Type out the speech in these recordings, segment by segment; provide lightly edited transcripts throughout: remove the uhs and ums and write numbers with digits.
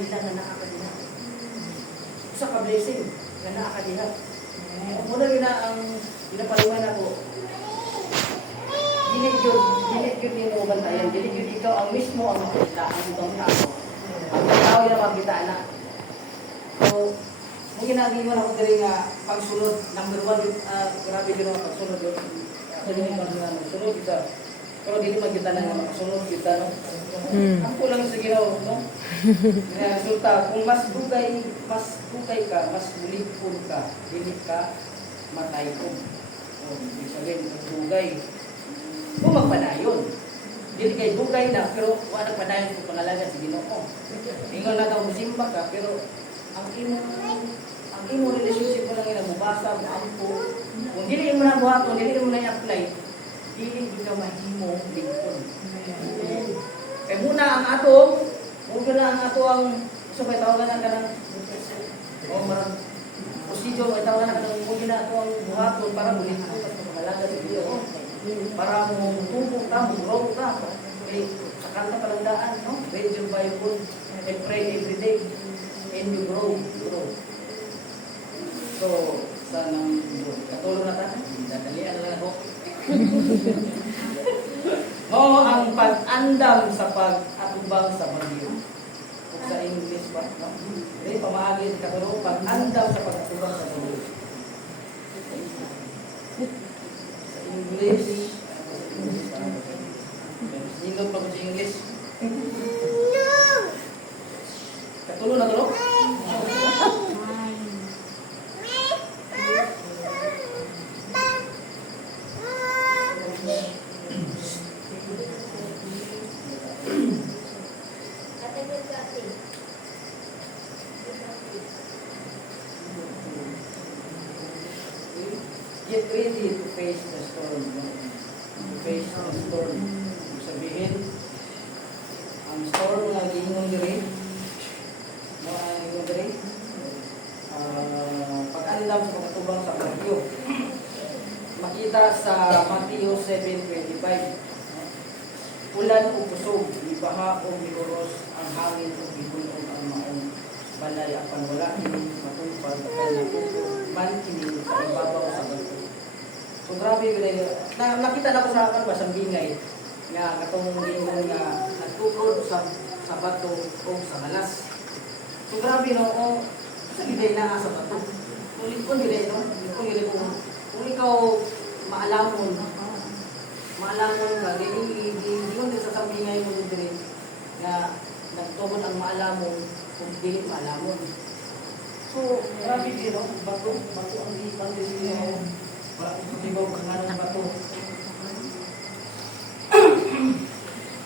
nila nga nakakadiha. Sa ka-blessing, nga nakakadiha. Muna na ang pinapaliwan ako. Dilit yun yung ubantayan. Dilit yun ikaw ang mismo ang makita, ang itong tao. Ang tao yung makita na. So, kung ginagawa ako dali nga pagsunod, number 1, grabe yun ang pagsunod yun. Kasi yun yung pagsunod kita. Pero dito magkita na nga makasunod kita, no? Ang kulang sa ginawa, no? Resulta, kung mas bugay ka, mas bulipon ka, dilit ka, matay ko. O, ibig sabihin, bugay. Kung magpadayon. Dili kay bugay na, pero wala nagpadayon kung pangalagan sa Ginoo. Ingon na daw musimba ka, pero ang imo relationship mo lang yung nabubasa, maampo. Kung dili mo na buhaton, dili mo na i-apply, dili ka mahimo lingkod. Kaya muna ang ato ang sabay tawagan na kanang marang procedure, ay tawagan na kanang muna na ato ang buhaton para mo lingkod at pangalagan sa Ginoo. Para mo tubong ka, mo grow ka. Okay, sa kanta palandaan, no? Read your Bible and pray every day. And you grow. So, sanang katulong na tayo. Dadalian lang ako. Oo, ang pag-andam sa pag-atubang sa bagyo. Kung sa English ba, no? Hindi, pamaagin katulong, pag-andam sa pag-atubang sa bagyo. English. Singgot pa ko sa English. Katulo na tulo? Get ready to face the storm. To face the storm. Ibig sabihin, ang storm na giingon diri, pag-andam sa pagkatubang sa bagyo. Makita sa Mateo 7:25. Ulan o kusog, ibaha o migoros, ang hangin o gibulong ang maong balay apan wala ini matupad kaya man kini sa ibabaw sa bato. So grabe nakita na ko sa akin ba sa bingay nga katong gingon nga nagtukod sa bato o sa malas. So grabe no o sa giday na sa bato. Kung giday no, kung ikaw maalamon ka hindi mo sa sambingay mo dire nga nagtugon ang maalamon kung dili maalamon. So grabe din no, bato ang ipang din mo. Para ibaw ka nga ng bato.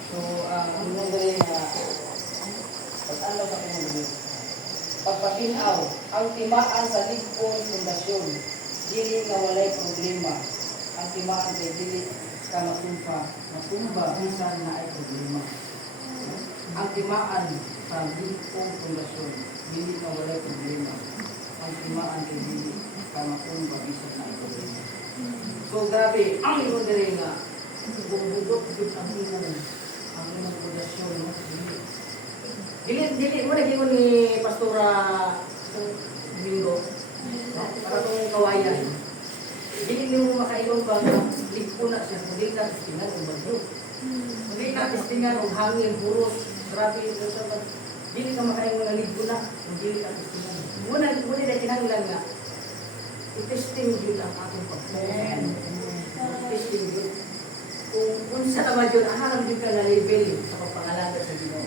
So, ang nandari na pag-alaw sa kumulo. Pagpatinaw, ang timaan sa ligpong pundasyon, dili na walay problema. Ang timaan kay dili ka matumba, bisan na ay problema. Ang timaan sa ligpong pundasyon, dili na walay problema. Ang timaan kay dili ka matumba, bisan na ay problema. So, grabe, ang ino dire nga, bubudok ang imong pundasyon, no? Dili mo naging ni Pastora Domingo, no? Para itong kawayan. Dili mo makailong ba na ligpo na siya, hindi na testingan ng bagyo. Hindi na testingan ng hangin, buros, grabe, dili ka makailong na ligpo na, hindi na testingan. Muna na kinanglan nga, i-testing yun ang ating pag-plan. Testing yun. Kung sa naman yun, aharap yun ka na level sa pagpangalaga sa Ginoo.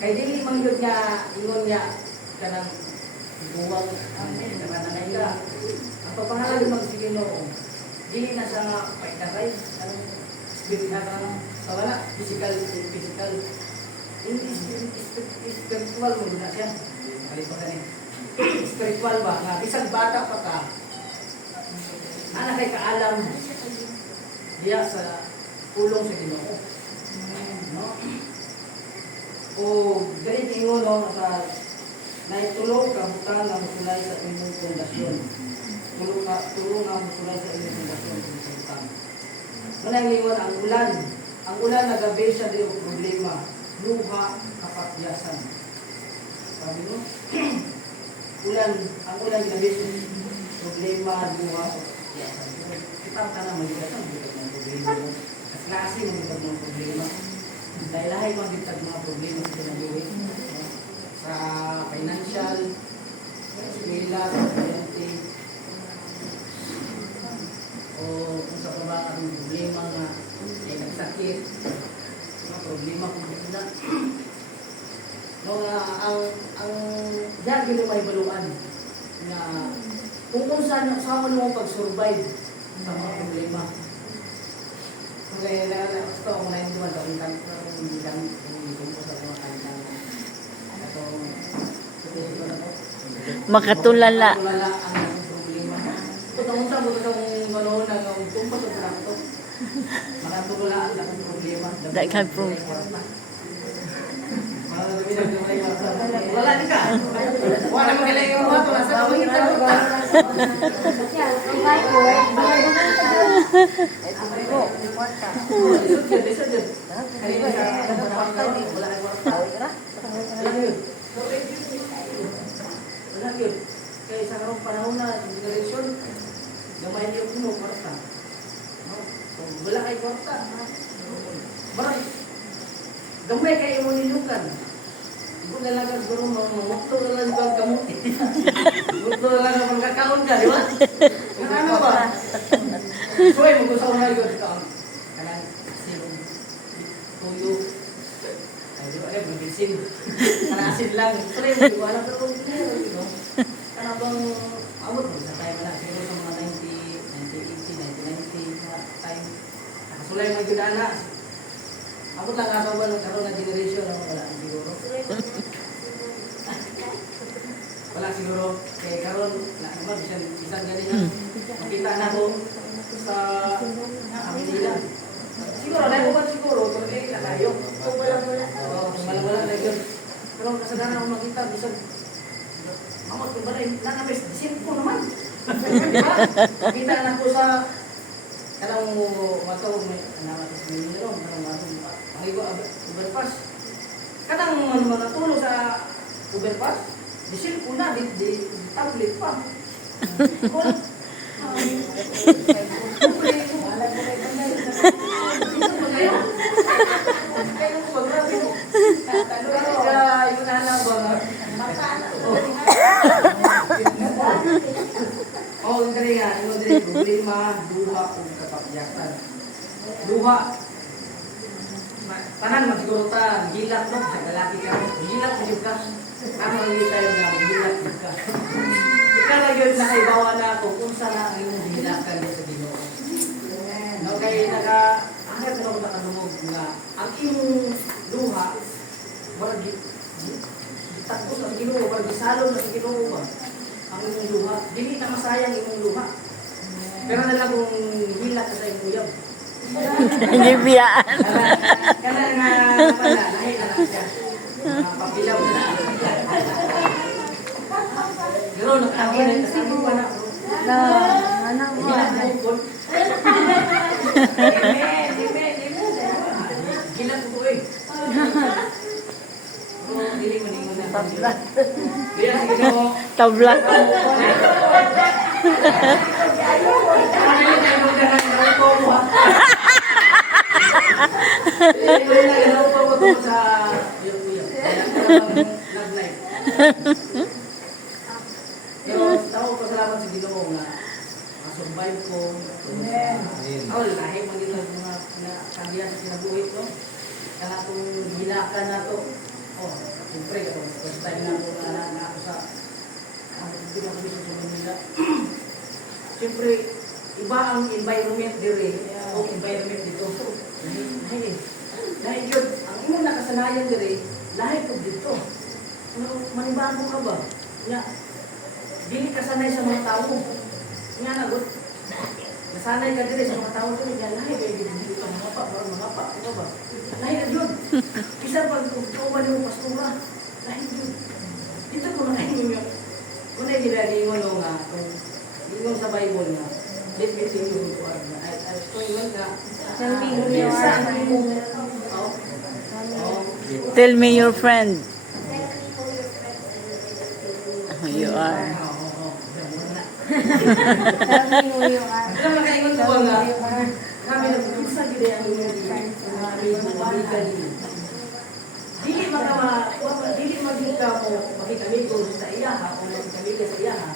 Kaya dili mang yun nga, ingon niya, ka ng buwang, namananay ka. Ang pagpangalaga mag sa Ginoo, dili na sa paitaray, wala, physical. Hindi, spiritual mo na siya. Kalipagan eh. Spiritual ba? Nga, isang bata pa ka, anak ay kaalam diya sa pulong sa Ginoo. No? O dali tingo no sa naitulog ka butang na musulay sa imong pundasyon. Tulong na musulay sa imong pundasyon sa butang. Manang ingon ang ulan. Ang ulan nagabe siya di problema, luha kapatyasan. Sabi mo, ang ulan gabi, problema, buha. Kita ka na magiging ng problema mo. Klase ng problema. Dahil lahat magiging mga problema sa kinabuhi. Sa financial, sa eskwela, sa estudyante, o kung sa pa ba ang problema nga ay nagsakit, mga problema kung dito na. No, ang diyan gino may baluan na kung saan mo mo pag-survive sa mga problema. Kaya gusto ko na hindi magawin kami kung sa mga kanilang makatulala. Makatulala ang problema. Kung sa mga manoon ng tumpas sa trakto, makatulala ang problema. Daghan po. Wala din ka. Wala magaling yung mga tulad sa kamay kita. Wala yun. Kaya sa karong panahon na generation, gamay niyo kuno kwarta. Wala kay kwarta. Baray. Gamay kayo mo nilukan. Ibu na lang ang guru mamukto na lang ang kamot. Mukto na lang ang kakaon ka, di ba? Ano ba? Soy, mag-usaw na yun. Kanang silong tuyo. Ay, di ba? Eh, magisin. Kanang asin lang. Soy, mag-iwala ka kung ito. Kanang bang awot mo sa time na. Siguro sa mga 1980, 1990 na time. Nakasulay mo yung dana. Ako lang nga ba nung karoon na generation, wala siguro. Wala siguro. Kaya karoon, isang ganyan. Makita na ko sa amin nila. Siguro, dahil ko ba siguro, pero eh, nakayo. Wala na yun. Pero kasadaran ako makita, bisag, mamot ko ba na, nanabes, disin ko naman. Diba? Makita na ko sa, kanang matawag may anak sa minero, kanang matawag ang iba overpass. Kanang mga tulong sa overpass, disil ko na, di tablet pa. Oh, dali nga, problema, duha o kapakyakan. Duha, tanan magsiguro ta, gilat no, sa lalaki ka, gilat mo ka. Tama ulit tayo nga, gilat mo ka. Ikaw na yun, nakaibawa na ako kung saan ang iyong gilakan sa Ginoo. No, kaya angat na ako nakalumog na ang iyong duha, warag gitakos ang Ginoo, warag gisalon na sa Ginoo ba? Ang iyong luha. Dili na masayang iyong luha. Pero nalang kung hilat ka sa iyong uyab. Hindi biyaan. Kaya nga pala, lahit na lang siya. Papilaw na. Pero nagkakaroon na sabi ko na. Anak mo. Hilat na yung kon. Hilat ko eh. Dili mo ningon na. Tablat. Diyan sige mo. Tablat. Pero tao ko salamat sa Ginoo nga survive ko. Ako lahi man dito mga kandiyan sa kinabuhi ko. Kana kung gilakan na to. Oh, siyempre first time na ko na ako sa hindi ko sa Manila. Siyempre, iba ang environment dire o environment dito. Dahil yun, ang imo nakasanayan dire, lahat ko dito. Manibago ka ba? Nga, dili ka sanay sa mga tao. Nga nagot, nasanay ka dire sa mga tao dire, nga lahat kayo dito ka mga pa, para mga pa, ito ba? Lahat yun. Isa pag kauban mo pastura, lahat yun. Dito ko na kayo yun. Kung na ginagay mo nga, kung hindi sa Bible nga, let me tell you who are na. At kung yun nga, Tell me your friend. You are. Sabi mo yung Alam mo, kaingon ko ba nga, kami nag-usa gila ang dili dili magika mo makikamigo sa iyaha o makikamigo sa iyaha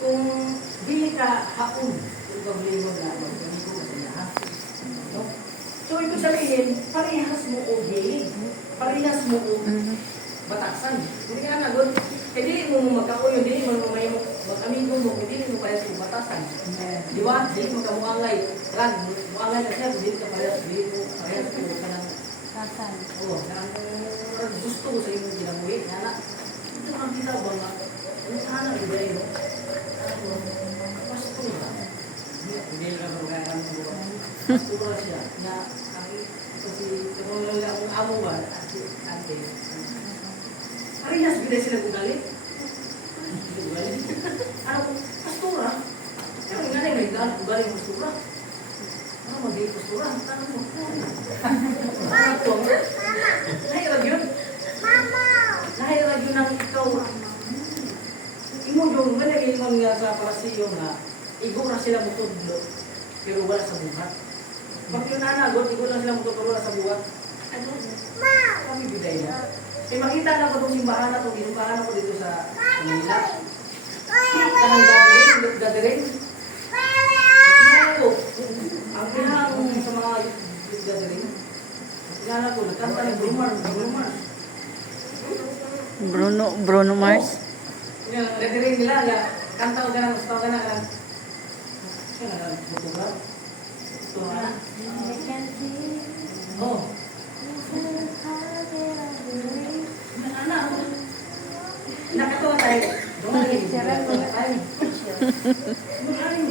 kung dili ka haon kung problema na makikamigo sa iyaha. No? So, ibig sabihin, parehas mo o hilig, parehas mo o batasan. Hindi nga nagot, dili mo magkakuyo, dili mo may mag-amigo mo, dili mo parehas mo batasan. Di ba? Dili mo kamuangay, muangay na siya, dili ka parehas mo ka ng kasan. oo, gusto ko sa inyong ginamuhin. Nana, ito ang kita ba nga? Ano sana iba yun? Pasto ba? Hindi lang ako kaya kami mo. Pasto ba siya? Na, kasi, kung ang amo ba, ate, parehas bila sila gugalit. Ano, pastura? Pero nga na yung gugaling pastura. Ano magiging pastura? Ano mo? Nahirag yun? Nahirag yun ang ikaw. Imo yung managilman nga sa parasiyo nga, igura sila mutudlo, pero wala sa buhat. Pag yun anagot, igura sila mutudlo, pero wala sa buhat. Ano? Kami biday na. Eh makita na ko itong simbahan na itong ginumpahan ako dito sa Manila. Kanang gathering. Ako, ang pinahang sa mga youth gathering, kilala ko, nagkanta ng Bruno Mars. Gathering nila, kanta ko ganang, gusto ko ganang, siya na photograph. Ito na. Oh. Nakatawa tayo. Dumaling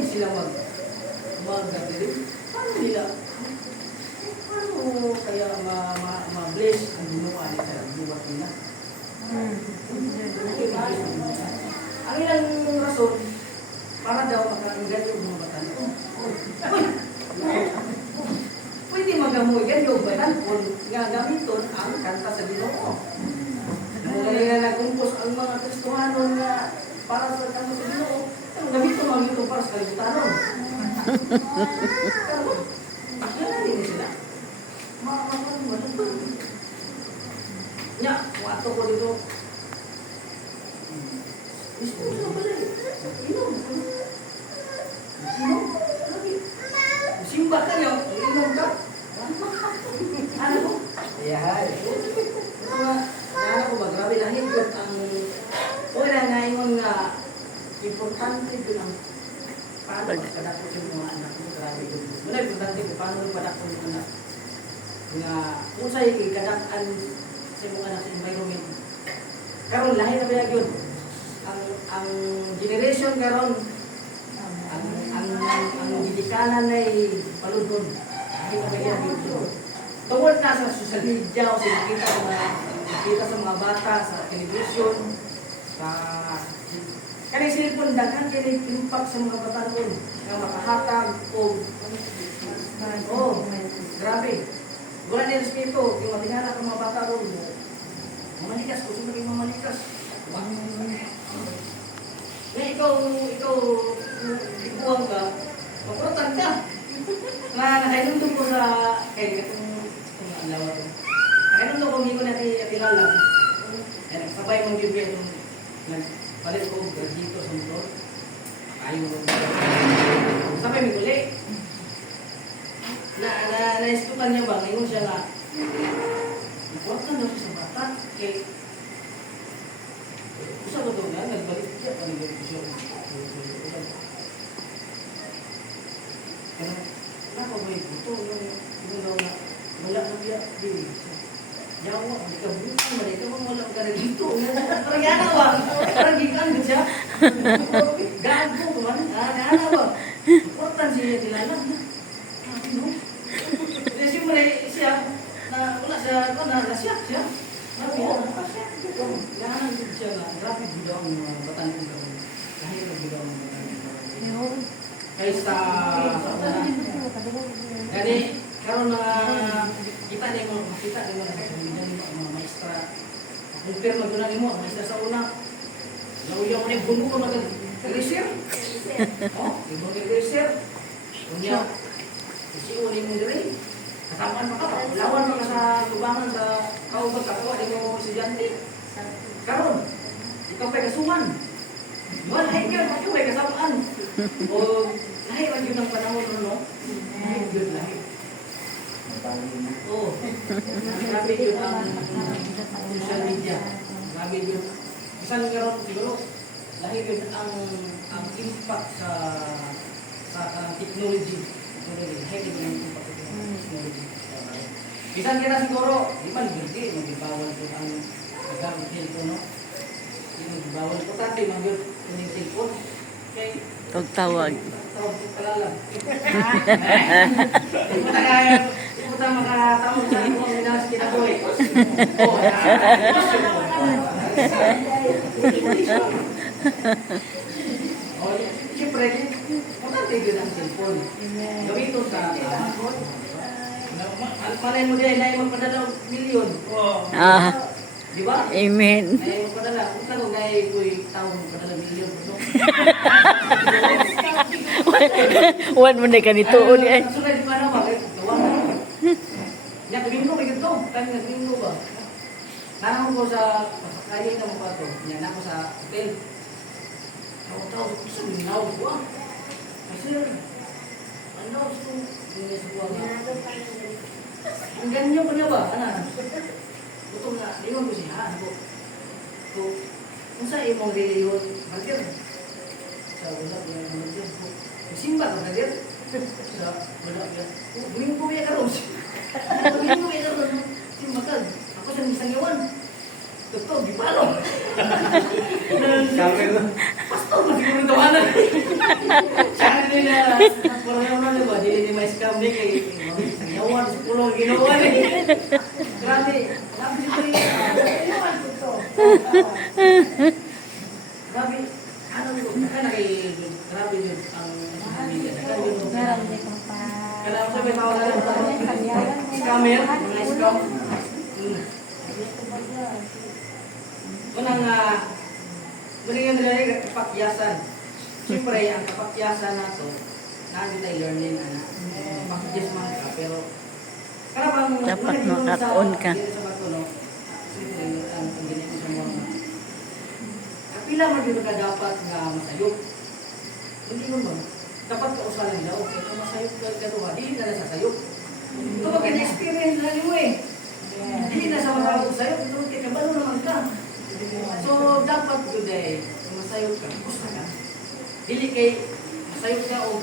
sila mag-gathering. Paano nila? Paano kaya ma-bless ang gumawa nila sa buwan nila? Ang ilang rason, para daw makaanggan yung mga batan. Pwede magamoy yan yung batan kung gagamiton ang kanta sa Ginoo. Kaya nagkumpos ang mga Kristohanon na para sa kanta sa Ginoo, ang gamiton magito para sa kalibutanon. Pero, yan din sila. Nya, wato ko dito. Gusto mo sa balay. Inom. Simba ka niyo. Inom ka. Ano ko? Yahay. Ito nga, nana ko ba, grabe na higit ang wala nga yung nga importante doon ang paano magpadakot yung mga anak mo. Grabe doon. Wala importante ko, paano magpadakot yung anak nga kung sa'yo ikadakan sa mga anak sa environment. Karon lahi na ba yun? Ang generation karon ang didikanan ay paludon. Hindi ka kaya dito. Tungkol na sa social media o kita sa mga bata sa television, sa kani cellphone daghan kini impact sa mga bata ron nga makahatag o grabe. Wala ni respeto kung matingala ka mga bata ron. Mamalikas ko sino kay mamalikas. Na ikaw ikuwang ka, magprotan ka. Nakainundong ko sa kaya itong alawa ito. Nakainundong ko hindi ko natin sabay mong bibigyan itong nagpalit ko dito sa motor. Ayaw mo. Sabay may uli. Na-istukan niya ba? Ngayon siya na magprotan daw siya sa bata. Gusto ko ito nga, nagbalik siya. Nagbalik siya. Kaya, nakabay ko ito. Yung daw na, wala na biya. Yawa, hindi ka bukan. Malay ka bang wala ka na dito. Parang yana ba? Parang gikan mo siya. Gago ko man. Yana ba? Important siya kilala. No? Kasi mo siya, na wala siya, nasyak siya. Grabe siya na, grabe bidaw ang batan ng gawin. Kahit na bidaw ang batan ng gawin. Kaysa sa una. Gani, karoon na kita niyo mo, makita niyo mo na mga maestra. Kumpir magdunan mo, maestra sa una. Nauya mo na yung bungo ko nag-reser. Oh, ibang nag-reser. Kunya, kasi ulit mo dire. Kasamaan pa ka, lawan pa ka sa tubangan sa kaubat ka, di mo estudyante. Karon, ikaw pa'y kasuman. Wala, lahi ka, ikaw pa'y kasamaan. O, lahi ka yun ang panahon, no? Lahi yun, lahi. Oo. Grabe yun ang social media. Grabe yun. Isang karon siguro, lahi yun ang impact sa technology. Lahi yun ang impact sa technology. Isang kira siguro, di man, hindi, magbibawal ko ang gamit cellphone, no? Magbibawal ko tati, mag-yun yung cellphone. Okay? Tawag. Tawag ko pala lang. Hindi mo tayo makatawag sa mga minas kinaboy. Oo, siyempre, matante yun ang cellphone. Gawin ito sa phone. Malay mo din, na magpadala milyon. Ah, Di ba? amen. Ay, magpadala. Kung saan ko gaya ko'y taong magpadala milyon. Wan mo na ganito uli ay. Sunod pa na ba? Gawa na. Yan, gawin ko, ito. Kami nagawin ko ba? Nanang ko sa kaya na mo pa ito. Yan ako sa hotel. Tawag-tawag, gusto mo ninaw ko ah. Ay, sir. Ano, gusto mo? Hindi sa buwan nga. Ang ganyan ko niya ba? Ano? Gutom na. Lingon ko siya. Ano ko? Kung sa imong reliyon, Martir. Sa wala, yan ang Martir. Simba ka, Martir. Sa wala, yan. Buling ko kaya karon. Buling ko kaya karon. Simba ka. Ako sa isang iwan. Totoo, di palo. Pastor, masiguro ito ka na. Sana din na, parang na diba, di may scam din kay isang yawan, sa pulong ginawa ni. Grabe, grabe si Pri. Yawan ko ito. Grabe, ano ko, grabe yun ang pamilya. Kailangan ko may tawag na scammer, mga scam. Unang muling nilagay kapakyasan. Siyempre, ang kapakyasan na ito, nandito tayo learning, pakyas man ka, pero karabang Dapat makak-on ka. Sa bato, no? Siyempre, ang ganito sa mga kapila mo dito ka dapat nga masayok. Hindi mo mo, dapat ka usalan nila, okay, kung masayok ka doon, hindi na nasasayok. Ito mag-experience na niyo eh. Hindi na sa mga usayok, ito kabalo naman ka. So, dapat today, kung masayog ka, gusto ka. Dili kay, masayog ka o,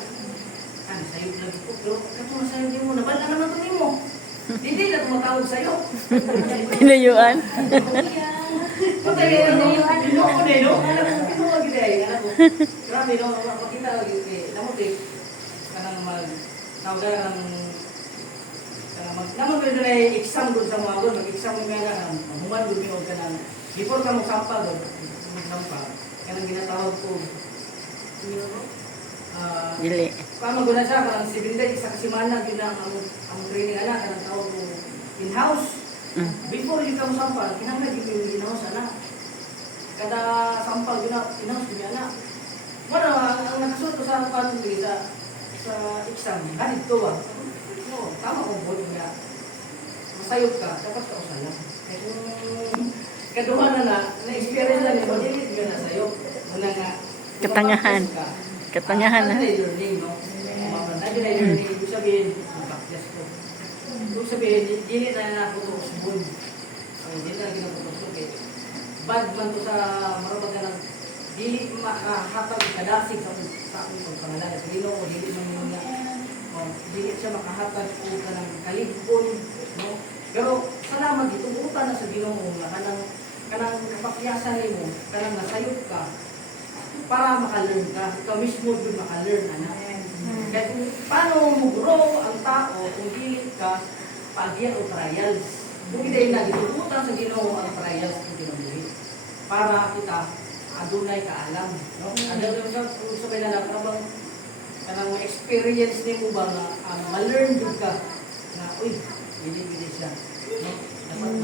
sayog lagi ko, pero kato masayog din mo, nabala naman ito mo. Hindi na tumatawag sa'yo. Pinayuan. Patay na no? Pino ko din, no? Alam ko, pino ko din. Alam ko, grabe, no? Makita lagi, namot eh, kanang tawag ka ng naman ko na exam doon sa mga doon, mag-exam mo nga na, human doon minod ka ng, before ka mo sampa doon, magsampa, kanang ginatawag ko, Dili. paano doon na siya, kanang 7 days, sa kasimana, yun na ang training ana, kanang tawag ko, in-house, before yung ka mo sampa, kinangay yung in-house ana, kada sampa, yun na, in-house, yun na, wala, ang nakasunod ko sa paano sa exam, ganit to ba? No, tama kung board nga. Masayog ka, dapat ka usayang. Kaya kung kaduha na-experience na niyo, hindi nyo na sayo. Muna nga, Katangahan. Katangahan na. Ano na learning, no? Ano na learning, ibig sabihin, mag-practice ko. Ibig sabihin, hindi na nakutusubon. Hindi na ginakutusubon. Bad man to sa marunong ka ng dili makahatag kadasig sa akong pagpangalan. Dili o dili man yun nga. Dili siya makahatag o ka ng kalibon, no? Pero salamat dito, uta na sa Ginoo nga kanang kapakyasan nimo, kanang nasayop ka para maka-learn ka. Ikaw mismo din maka-learn, anak. Kaya kung paano mo grow ang tao kung dili ka pagyan o trials. Kung hindi na dito, uta sa Ginoo ang trials kung ginabuhi. Para kita adunay kaalam, no? Adunay sa sabay na nakarabang kanang experience ni mo ba na ma-learn din ka na, uy, hindi siya. No? Dapat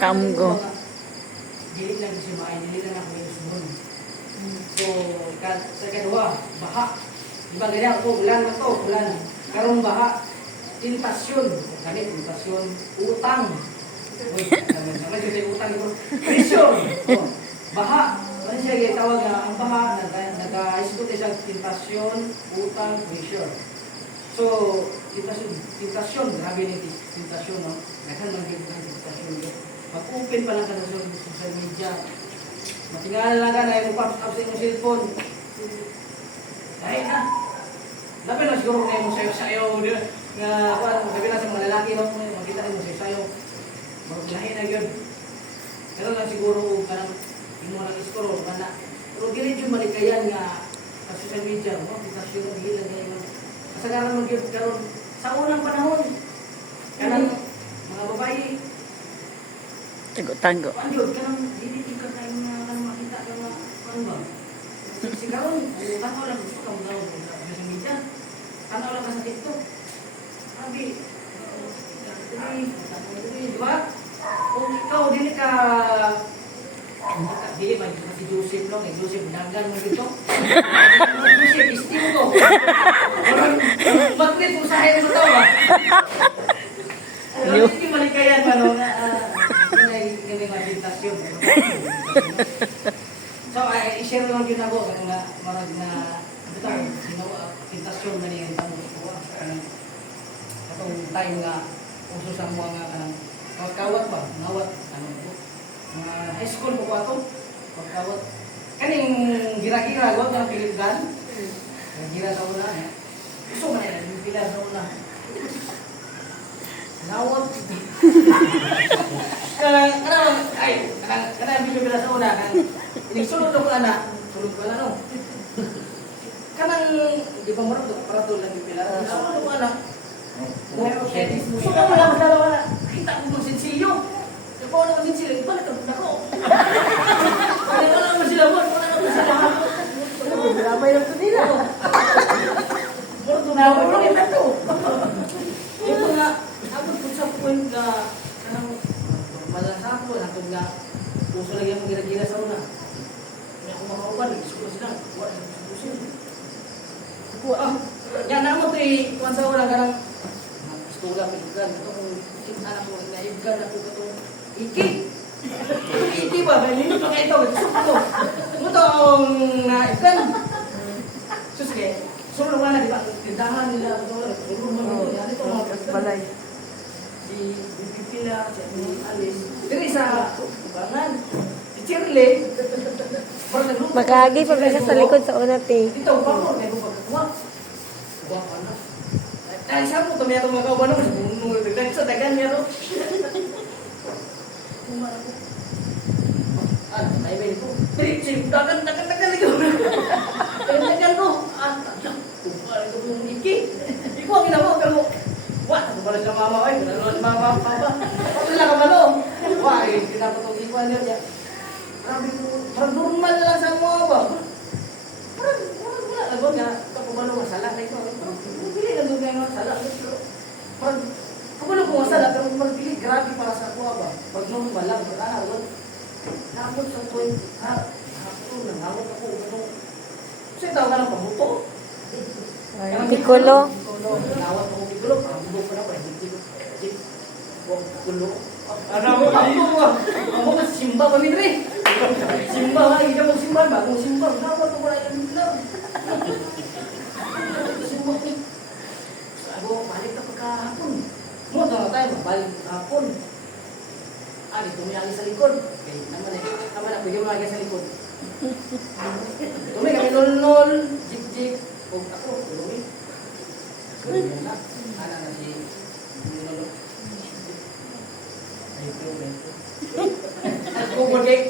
Kamgo. dili lang si maay, dili lang ako yung sumun. So, sa kadua, baha. Di ba ganyan ako, ulan na to, ulan. Karong baha, tentasyon. Ganit, tentasyon, utang. Uy, naman yung utang ito. Pressure. Oh, baha. Ano siya tawag na ang baha, nag-isgot isang tentasyon, utang, pressure. So, tentasyon, grabe na tentasyon, no? Naghan lang din ang tentasyon. Mag-open pa lang ka sa social media. Matingala lang ka na yung pop-up sa inyong cellphone. Dahil na. Dapat na siguro na yung sayo-sayo. Sabi na sa mga lalaki, no? Makita rin mo sayo-sayo. Maglahi na yun. Pero lang siguro, parang yung mga nag-scroll, pero dili yung malikayan nga sa social media, no? Tentasyon, hilang na yun. Kasagaran mo yun, karon sa unang panahon, kanang mga babae, Tago-tago. Anjur, kanang dili ka tayo nga kanang makita ka nga ano ba? Si karon, tanaw lang gusto ka mo daw sa social media. Tanaw lang ka sa TikTok. Sabi, di ba? Kung ikaw dili ka dili ba si Joseph lang, Joseph dagan mo dito. Joseph istim ko. Bakit mo sa mo tawa? Ano yung malikayan ba no? Kami meditasyon. So, i-share lang din ako kung marag na meditasyon na niya itang atong time nga uso sa mga kawat ba? Nawat. Mga high school po ato. Kawat. Kaning gira-gira, huwag ng Pilipgan. Gira sa una. Gusto mo na yan, yung pila sa una. Nawat. Kanang bila sa una kan ini sulod ko ana sulod ko ano kanang di ba murag para to lang bila sulod ko ana okay so mo lang dalawa na kita ko ng sensilyo ko na ng sensilyo iba na ko wala mo sila mo Drama yung ito nila. murag na wala ito to ito nga abot ko sa point na kanang malasako na itong nga puso lagi ang gira-gira sa una. Kaya kung makaupan, isuko sila. Wala sa puso. Yan na mo ito kuwan sa una ka ng pistola, pilugan. Ito kung anak mo, naibgan ako ito itong iki. Iki ba? Nino pa kayo ito. Isuko ko. Ano ito ang naibgan? Sige. Solo nga na, di ba? Tindahan nila. Solo mo. Yan ito mga Balay. si Pipila, si Alice, diri sa Tubangan, si Shirley, Makagi pa siya sa likod sa una te. ito ba mo, may pagkakuha. Kuha pa na. Dahil sa mo, tumiya itong mga kauban naman, nung biglang sa dagan niya, no? Ay, may ito. Trip, dagan ikaw. Dagan ko. Kumpara ito yung iki. Ikaw ang ginawa, pero wah, ako pala sa mama, ay, pinanood sa mama, papa. Ako lang kabalo. Wah, pinapatong ikuan niya. Grabe ko, parang normal lang sa mga ba? Parang, wala. Agod nga, kapabalo, masala na ito. Pili na doon nga masala. Parang, kapabalo ko masala, pero parang pili, grabe para sa ako ba? Pag normal lang, agod. Nakapot sa point, nangamot ako. Kasi tawag ka ng pamuto. Piccolo. Nawat ako pikulo, pambulo ko na pa, pikulo. Ano mo, ako ka simba pa midre. Simba, hindi ka magsimba, bagong simba. Nawat ko wala yung midre. Simba ko. Sabi ko, balik na pagkahapon. Mo, tayo balik hapon. Dito may agi sa likod. Okay, naman pwede mo agi sa likod. Tumi kami nol-nol, jik-jik. Kung ako, tulungi. Ana na si Lolo. Ay, kukulik.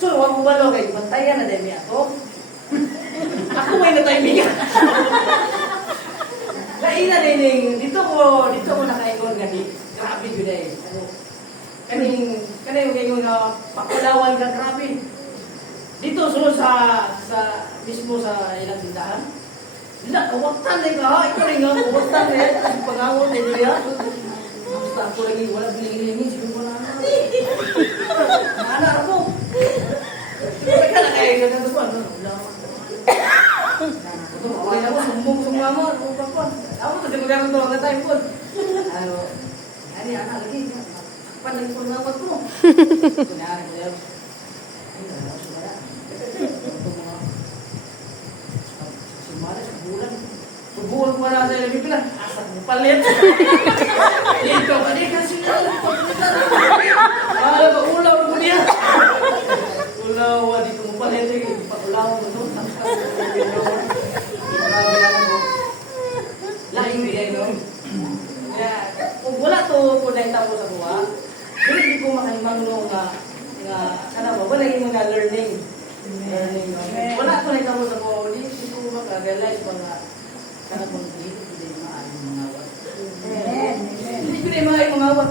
So, wag mo balo kayo. Bantayan na din niya to. Ako may na-timing. Laina din dito ko nakaingon nga di. Grabe yun eh. Kaning yung pakulawan ka grabe. Dito sunod sa mismo sa ilang tindahan. Dila kawaktan din ka ha. Ito rin nga kawaktan din. Pangangon din niya. Basta ako lagi wala biling-ilingi. Sabi ko na lagi. Panay ko na ko. Kunyari ko yan. Ay, ano, sumara. Ito mga sumara sa bulan. Subuhan ko na sa ilabi pila. Asak mo palit. Dito ka di kasi wala ba ulaw ko niya. Ulaw, dito mo palit. Ulaw mo doon. Laing bigay doon. Kung wala to kunenta mo sa buha, hindi ko makalimang nga kana ba wala yung mga learning. Wala kunenta mo sa buha, hindi ko makarealize mga kana kung hindi maaari mga awat. Hindi ko na maaari mga awat.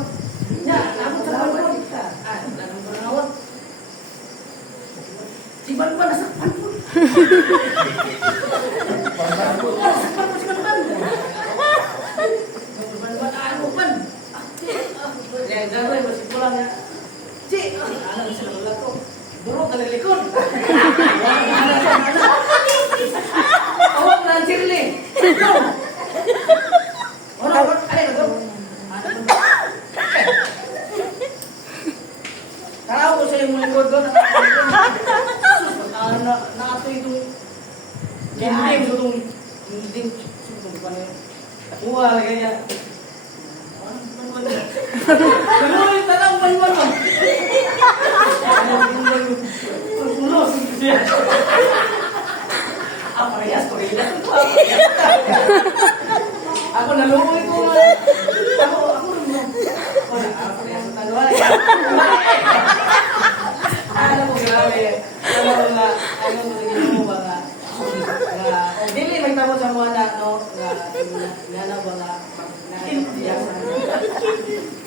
Ya, nabot sa awat ka. Nabot sa awat. Si Balban nasakpan po. Nasakpan po si Balban. Yang gagawin masih pulang ya. Cik, anak bisa berlaku. Buruk kali likun. Awak lancir ni. Orang ada tu. Tahu saya mulai bodoh nak tu itu. Gini betul. Gini bukan. Tua lagi ya. Kemudian tanam ban-ban. Mulus dia. Apa ya story itu apa? Aku nalungoy ko. Ako wala ako ya tanwa. Ano mo grabe. Ano mo ginawa ba nga? Dili may tamo sa mga no nga na ba nga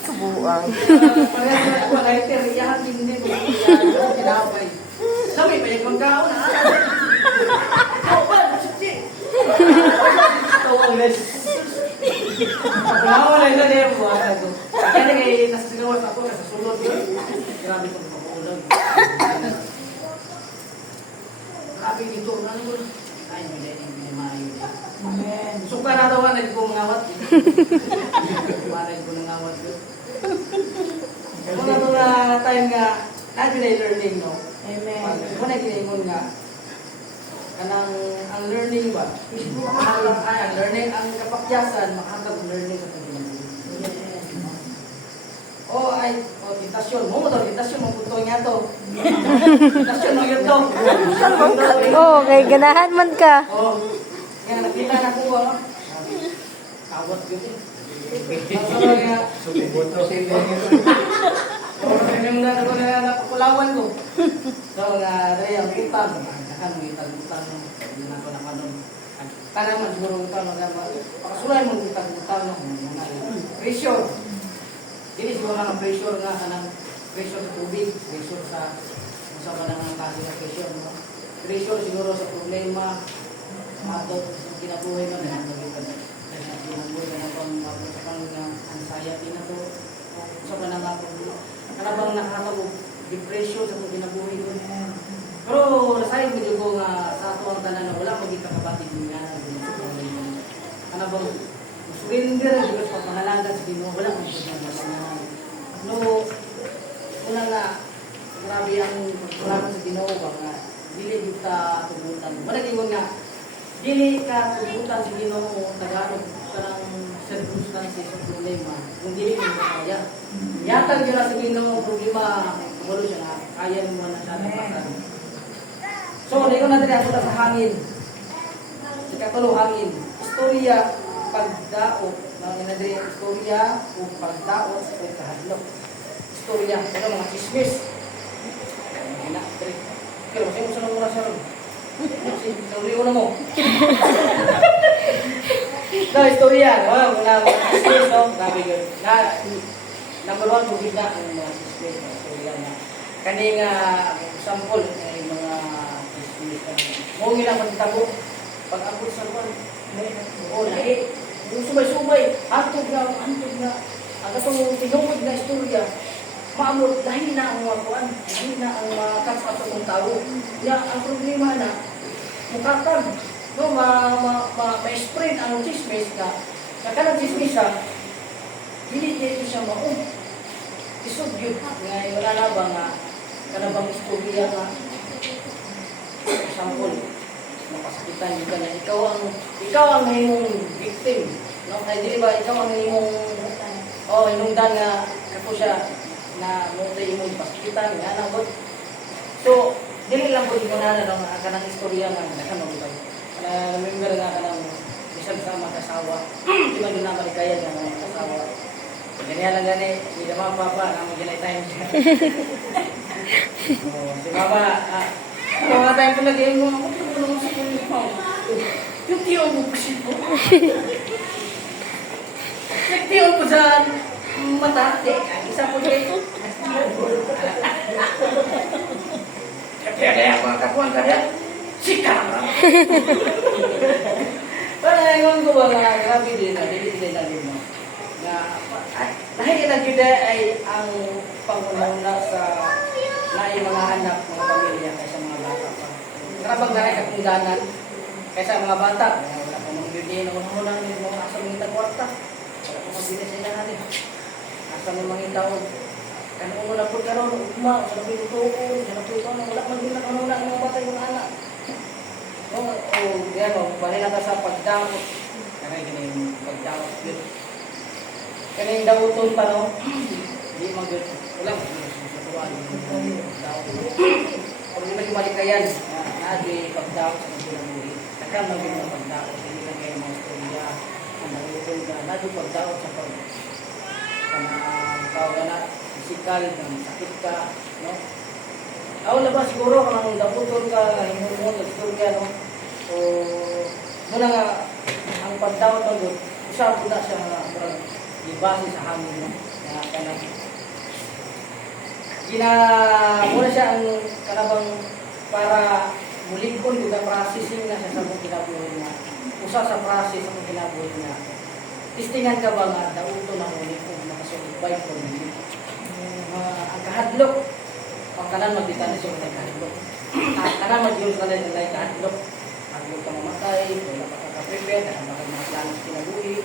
Subuang. parehas ako ay teriyahan hindi mo kinapay. Sabi pa yung magkaon na. Oh, ba, sige. Tawag guys. Ako na ila niya mo ako. Kaya kay nasasigawan ako sa sulod yun. Grabe tong makuulag. Grabe dito ano ko. Ay, hindi maayo. Amen. Suka na daw na ko mangawat. Maray ko nangawat ko. Kung ano na time nga natin learning no. Amen. Kung nagingon nga kanang ang learning ba? Ang learning ang kapakyasan makahatag ng learning sa pagdinagin. Oh ay, tentasyon mo daw tentasyon mo punto niya to. Tentasyon mo yun to. Oh, kay ganahan man ka. Oh. Kaya nakita na ko ba? Kawat yun eh. Subibot to sa inyo. Yung ako na napakulawan ko. So, dari ang utang. Kan mo utang-utang. Hindi na ako nakanon. Kana man siguro utang. Pakasulay mo utang-utang. Pressure. Hindi siguro nga pressure nga. Kanang pressure sa tubig. Pressure sa sa panang kasi na pressure. Pressure siguro sa problema. Mato kinabuhay mo na kinabuhay na pang anxiety na to sa panang kanabang nakakatabo depression sa kung kinabuhay mo pero nasayang medyo ko nga sa ato ang tanan na wala maging kakabatid nga kanabang surrender juga sa pangalagan sa Ginoo wala maging kakabatid no wala nga grabe ang pagkulaman sa Ginoo ba nga dili kita tubutan wala gingon nga dili ka tubutan sa Ginoo tagalog karang circumstances o problema kung dili mo kaya yatag yun na sa Ginoo problema wala siya na kaya mo na siya napasan so hindi ko na dali ako sa hangin si katulo hangin istorya pagdaot ng inadri istorya o pagdaot sa kahadlok istorya ito mga chismis pero kasi mo sa nang mura siya ron sorry ko na mo. No, istorya. Wala space, no? Grabe yun. Number one, bugid na ang mga space, no? Istorya na. Kaning sample, ay mga space. Mong ilang magtabo. Pag ako sa luwan, lahi. Yung subay-subay, hantog na. Ang katong tinungod na istorya, maamot, dahil na ang mga kuwan, dahil na ang mga kapat sa mong tao. Ang problema na, mukakag, no, ma-spread ang chismis na kanang chismis siya, hindi dito siya maun. isod yun. Nga wala na ba nga, kanabang istorya nga, example, mapasakitan yun ka na, ikaw ang himong victim. No? Ay, di ba, ikaw ang himong, hinungdan nga, kako siya, na mutay imong pasakitan, nga nabot. So, dili lang po di mo na lang ka ng istorya nga, nakanong ito. Remember nga ka ng isang sa mag-asawa, di man doon naman ikaya nga ng mag-asawa. Ganyan lang gani, hindi naman papa, naman ginay time siya. Si mama, mga time ko lagi, ako tulong sa kulit mo. Yung tiyo mo kasi po. Nagtiyo ko sa mata, isa po dito. Kaya kaya ako kakuan ka rin, sikara. Parang ngayon ko ba nga, grabe din na, hindi na rin mo. Dahil kita kita ay ang panguna sa naay mga anak, mga pamilya, kaysa mga bata pa. Karabang na katungganan, kaysa mga bata. Wala pa mga bibigyan ng una ng mga asal ng kwarta. Wala pa mabili sa ilahan. Asal ng mga taon. Kaya kung wala po karoon, ugma, sa pinutuon, sa natutunan, wala man din nakanuna ng mga bata yung anak. Yan o, bali na ka sa pagdamot. Kaya ganyan yung pagdamot. Kaya yung dawoton pa, no? Hindi mag-good. Wala mo. Sa pag di magmalikayan, naadi pagdamot sa mga pinabuhi. Takang maging mga pagdamot. Hindi lang kayo mga storya. Ang dawoton ka. Naadi pagdamot sa tawag na physical, sakit ka, no? Ako na ba siguro kung daputon ka, hinumunod, istorya, no? So, muna nga, ang pagdawat ng doon, usap na siya nga, ibase sa hangin, no? Na kanang, muna siya ang kanabang para mulikon, yung processing na siya sa mong kinabuhin na. Usa sa process sa mong kinabuhin na. Tistingan ka ba nga, dauto ng mulikon, nakasurvive ko nila. Ang kahadlok, ang kanan magditanis yung kahadlok. Kanan mag-use ka na yung kahadlok. Kahadlok ka mamatay, wala pa kakaprepare, nakabakal mga plano sa kinabuhi.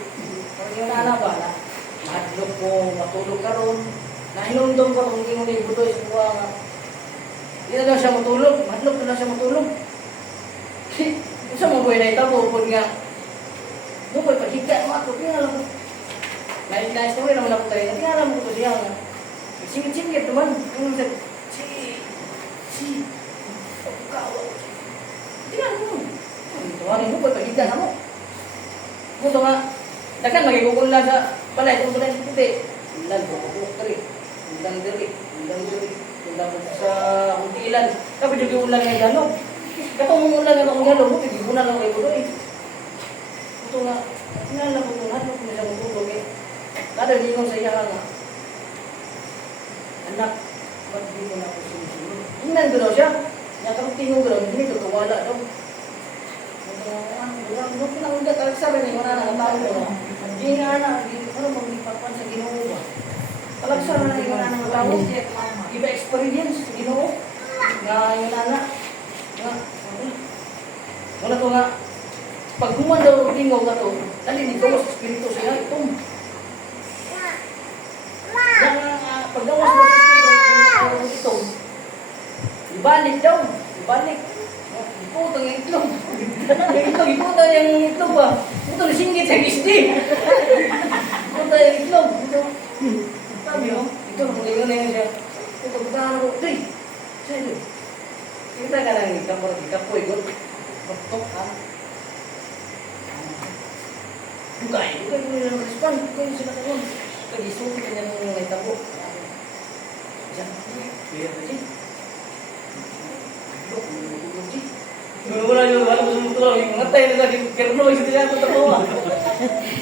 Pero yun na ba na, mahadlok mo, matulog ka ron. Nahinundong ko kung hindi mo na ibudoy sa kuha nga. Hindi na lang siya matulog, mahadlok na lang siya matulog. Kung sa mga buhay na itabo, kung nga, doon ko'y paghiga mo ako, kaya alam mo. Na-story naman ako tayo, kaya alam mo ko siya nga. Singit-singit naman. Tingnan mo. Tuwanin mo, pagpagigda na mo. Buto nga, dakan magigugol na sa balay, kung tulad sa puti. Ulan, bukuk diri. Ulan diri. Ulan diri. Ulan sa huntilan. Kapag yung ulan ng galong. Katong mong ulan ng galong, mo, pagiguna lang kayo doon. Buto nga, tingnan lang ko ito, natin kung isang utulog eh. Kada lingon sa iya nga. Anak, ba't di mo na ako sumusunod? Tingnan ko daw siya. Tingnan ko daw, hindi ko kawala daw. Ano pinangga, talagsarin eh, wala na ang tao ko. Hindi nga na, ano maglipapan sa Ginoo ba? Talagsarin na wala na ang tao. Iba experience sa Ginoo. Nga yun na. Wala to nga, pag human daw tingaw ka to, nalinig ko sa espiritu siya, itong. Pagdawas mo sa ito, ibalik daw, ibalik. Iputang yung itlog. Iputang yung itlog ba? Iputang yung singgit sa gisdi. Iputang yung itlog. Sabi mo, ito, magayon na yun siya. Ito, pagkahan ko, ito. Sa'yo. Kita ka lang, ikapoy, good. Baktok, ha? Bugay ko nila respond. Bugay sila karon. Kagisuti ka niya nung may tabo. Diyan. Kaya na siya. Dok, tulog siya. Wala yun, wala mo sumutulog. Yung mga tayo na sa kerno, hindi na ito tabawa.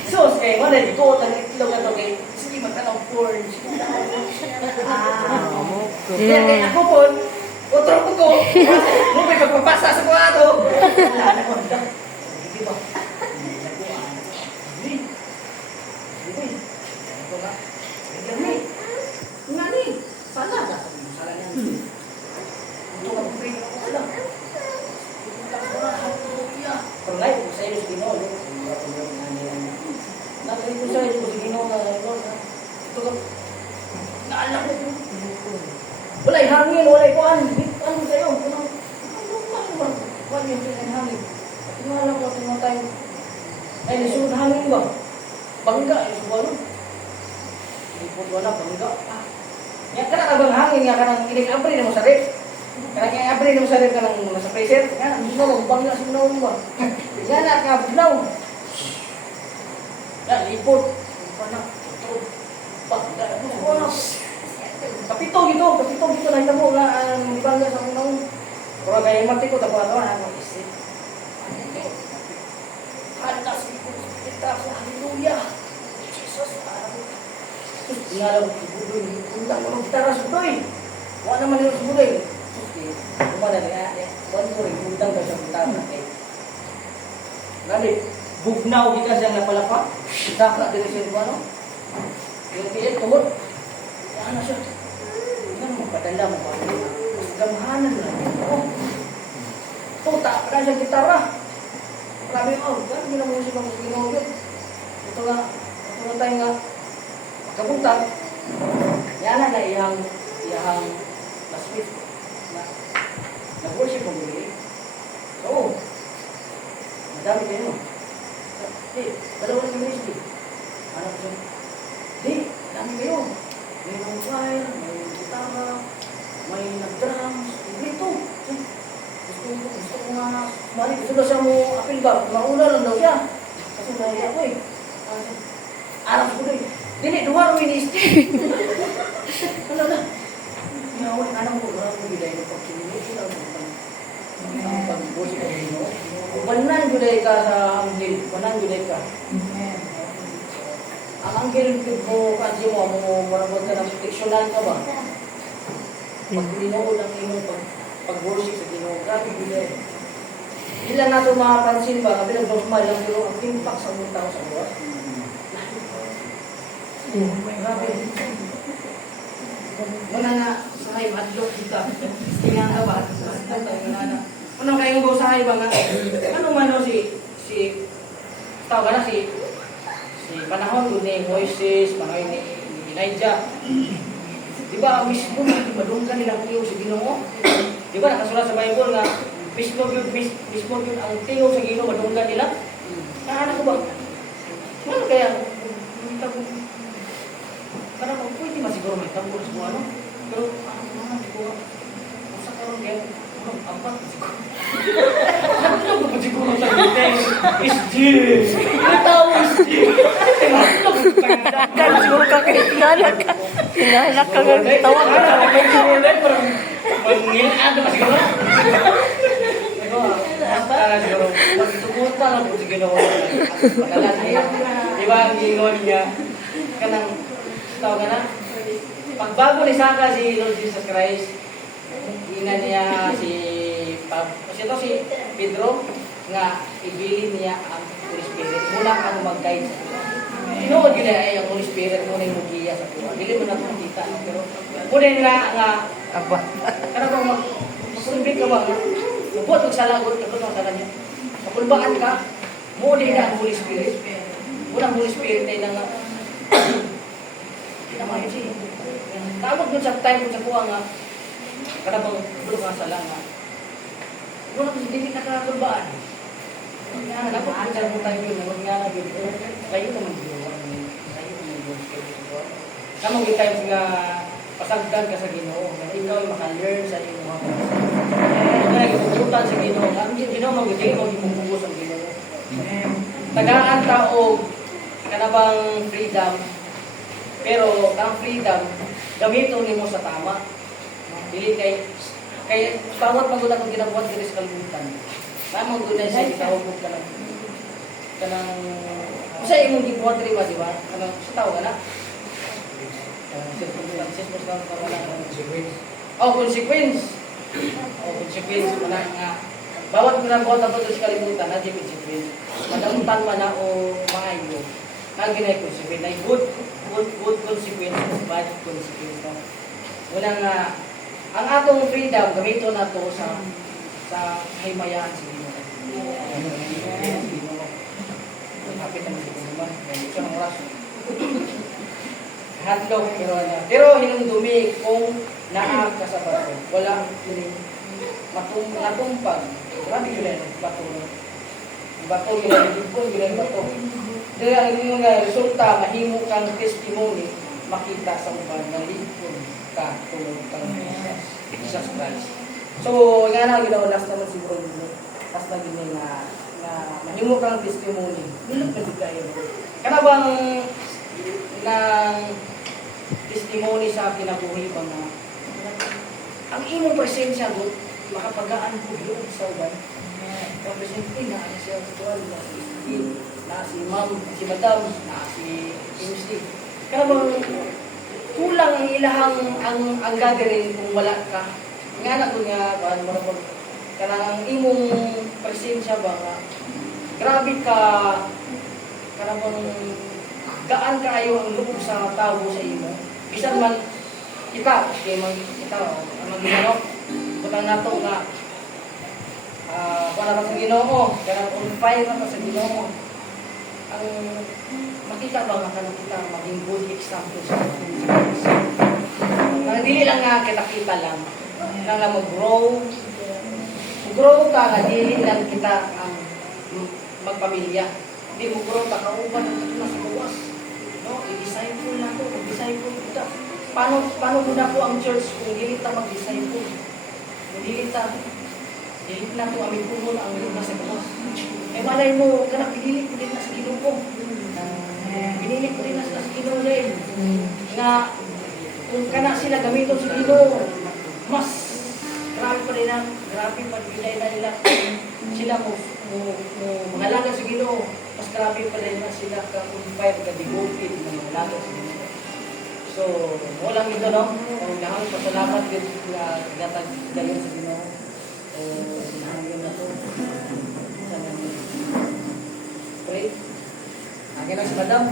Sos, kaya wala, di ko, itlog na ito kay, sige, magtanong porn. Kaya ako po, otro ko, may pagpapasa sa kwarto. Hindi ba? Alam ko. Wala'y hangin, wala'y kuan. Ano sa'yo? Kuan yung hangin. Tingala ko, tingala tayo. Ay, nasunod hangin ba? Bangga, yung subalo. Ipot wala, bangga. Yan ka na bang hangin, nga ka nang inig-abri na mo sa rep. Kaya i-abri na mo sa rep ka nang nasa freezer. Yan, gusto mo, bangga sa manaw mo ba? Yan na, kaya bulaw. Yan, ipot. Panak, ito. Bangga, ano. Kapito dito, nakita mo nga, bangga sa manaw. Pero kaya mati ko, tapos ano, ako isip. Halas ko, kita ko, hallelujah. Jesus, ingalaw ko, budoy. Punta ko ng gitara sa budoy. Wala naman nila sa budoy. Kumana niya, buwan ko rin, puntang ka sa gitara. Gani, bugnaw kita siyang napalapa. Saka din siya ko ano. Yung pilit, kumot. Yan na siya. Yan mo, patanda mo ba? Gamhanan lang. Tuta, ka na siyang gitara. Grabe ko, gano'n ginawa mo siya mga ginawin. Ito nga tayo nga, kapunta, yan na iyang last week, nag-worship mo gini. Oo, madami kayo. Di, dalawa na kami di. Ano ko siya? Di, dami kayo. May mga choir, may gitara, may nag-drums, dito. Gusto ko nga, mali, gusto na siya mo apil ba? Mauna lang daw siya. Kasi nahiya ko eh. Arap ko doon. Dili, duha rin ini-stay. Ano na? Ngayon, anong ko, anong ko biday ng pagsinili? Ang pag-busi ko dito. Banan guday ka sa anggil. Banan guday ka. Ang anggil mo, kasi mo, marabot ka ng proteksyonan ka ba? Pag linood ang imong pag-worship sa Ginoo, grabe guday. Ilan na ito makapansin ba? Kapag nag-normal lang pero ang impact sa mga tao sa buwan. Grabe. Muna nga, sahay, madlok kita. Tingnan ka ba? Unang kayong go sahay ba nga? Ano man o si tao ka na si panahon doon ni Moises, panahon ni Elijah. Diba, mismo madung ka nilang tiyo sa Ginoo? Diba, nakasulat sa Bible nga, mismo yun ang tiyo sa Ginoo, madung ka nila? Ano ko ba? Ano kaya? Karena kung pwede masiguro may tambol sa mga ano. Pero ano siguro. Masa karoon kaya apat siguro. Ano ba siguro sa biteng? SG! Natawa SG! Kan siguro ka kay tingalak ka. Tingalak ka nga tawa ka na may sinulay. Mangilad ba siguro? Siguro. Magtugutan lang po siguro. Magalan niya. Diba ang gingon niya? Kanang tao ka na? Pagbago ni Saka si Lord Jesus Christ, ina niya si Pedro, nga ibilin niya ang Holy Spirit. Muna ang mag-guide sa tuwa. Tinuod yun ay ang Holy Spirit muna yung magiya sa tuwa. Bili mo na ito makita. Pero muna yung nga, ano ba, magsumbit ka ba? Mabuot magsalagot, kapag magsala niya. Mapulbaan ka, muna na ang Holy Spirit. Muna ang Holy Spirit ay nang naman siya. Tawag dun sa time sa kuha nga, karabang bro nga sa lang nga. Wala ko hindi nakakabaan. Dapat answer mo tayo yun, huwag nga na yun. Kayo naman ginawa. Kayo naman ginawa. Namang yung times nga pasagdan ka sa Ginoo. Ikaw ay maka-learn sa iyo mga pagkakas. Kung nagpuputan sa Ginoo, ang Ginoo mag-ginoo, mag-ipupugos ang Ginoo. Tagaan tao, kanabang freedom, pero ang freedom, gamiton nimo sa tama. Dili kay bawat magulang kung ginabuhat diri sa kalibutan. Namang dunay sa tawag mo kanang usa imong gibuhat diri ba di ba? Kanang sa tao kana. Circumstances mo sa consequence. Consequence mana nga bawat ginabuhat ato sa kalibutan na di consequence. Madamtan man na o maayo. Ang ginay consequence ay good consequence, bad consequence. Una nga, ang atong freedom, gamito na to sa himayaan sa Ginoo. Kapit ang Ginoo naman. Ito ang oras. Handlog, pero hinumdumi kung naa ka sa bato. Wala yun natumpag. Grabe yun eh, bato. Bato yun, yun yung bato. Kaya ang mga resulta, mahimo kang testimony, makita sa uban na lipon ka tulog kang Jesus Christ. So, nga na, ginaulas naman siguro dito. Tapos na gini na mahimo kang testimony. Nilog na kayo. Kana bang ng testimony sa kinabuhi ba na ang imong presensya mo, makapagaan ko doon sa uban. Ang presensya na siya sa na si ma'am, si madam, na si MC. Kaya bang kulang ang ilahang ang gagawin kung wala ka. Nga na ko nga, kanang imong presensya ba nga, grabe ka, kanang gaan kaayo ang loob sa tao sa imo. Bisan man, kita, ang ginoo, butang nato nga, para sa Ginoo, kanang on fire na sa Ginoo. Ang makita ba nga kanang kita maging good example sa dili lang nga kita lang na mag-grow ka nga dili lang kita ang magpamilya, hindi mo grow ka kauban na sa buwas, no? I-disciple na to, mag-disciple kita. Paano muna po ang church kung dili ta mag-disciple, kung dili na to amin puno ang nasa buwas. Malay mo, kana pinili ko din na sa Ginoo. Pinili ko din na sa Ginoo rin. Nga, kung kana sila gamiton sa Ginoo, mas grabe pa rin na nila. Sila mo mahalaga sa Ginoo, mas grabe pa rin na sila ka-unfire, ka-devoted na mahalaga sa Ginoo. So, walang ito, no? Kung nahang pasalamat din na gatag dayon sa Ginoo. Sinahangin na to. Pray. Agad na si Madam.